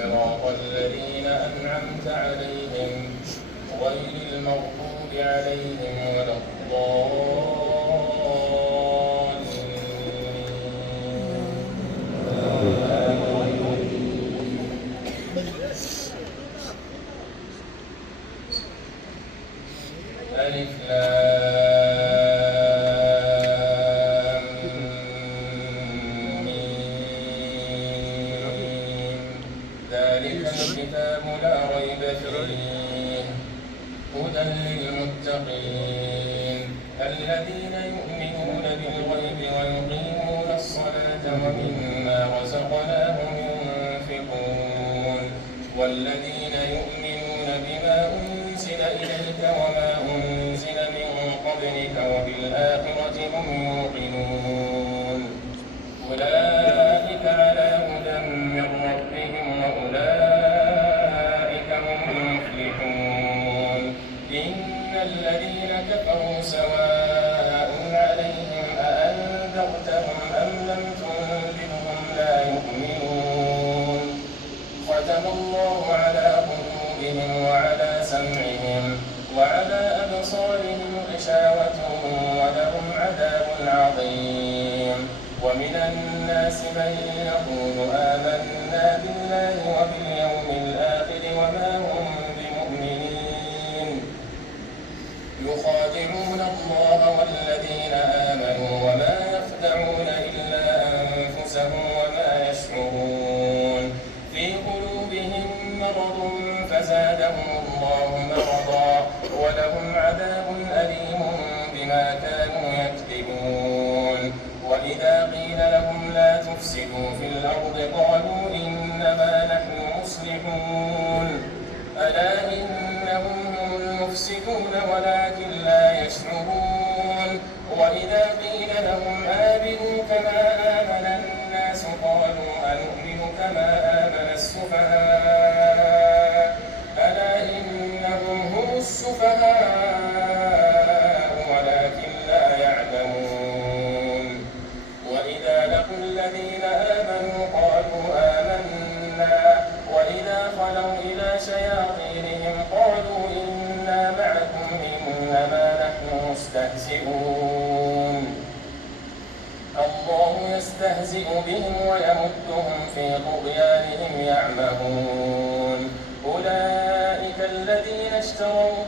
صراط الذين أنعمت عليهم غير المغضوب عليهم ولا ألف لام ميم ذلك الكتاب لا ريب فيه هدى للمتقين الذين يؤمنون بالغيب ويقيمون الصلاة ومما رزقناهم ينفقون والذين يؤمنون بما أنزل إليك وما أنزل من قبلك وبالآخرة هم يوقنون أولئك على هدى من ربهم وأولئك هم المفلحون إن الذين كفروا سواء عليهم أأنذرتهم أم لم تنذرهم لا يؤمنون ختم الله على قلوبهم وعلى سمعهم وعلى أبصارهم غشاوة ولهم عذاب عظيم ومن الناس من يقول آمنا بالله وباليوم الآخر وما هم بمؤمنين يخادعون الله والذين آمنوا وما يخدعون إلا أنفسهم وما يشعرون في قلوبهم مرض فزادهم الله مرضا ولهم عذاب أليم بما كانوا يكذبون وإذا قيل لهم لا تفسدوا في الأرض قالوا إنما نحن مصلحون ألا إنهم هم المفسدون ولكن لا يشعرون وإذا قيل لهم آمنوا كما آمن الناس قالوا أنؤمن كما آمن السفهاء ألا إنهم هم السفهاء ولكن لا يعلمون وإذا لقوا الذين آمنوا قالوا آمنا وإذا خلوا إلى شياطينهم قالوا إنا معكم إنما نحن مستهزئون الله يستهزئ بهم ويمدهم في طغيانهم يعمهون أولئك الذين اشتروا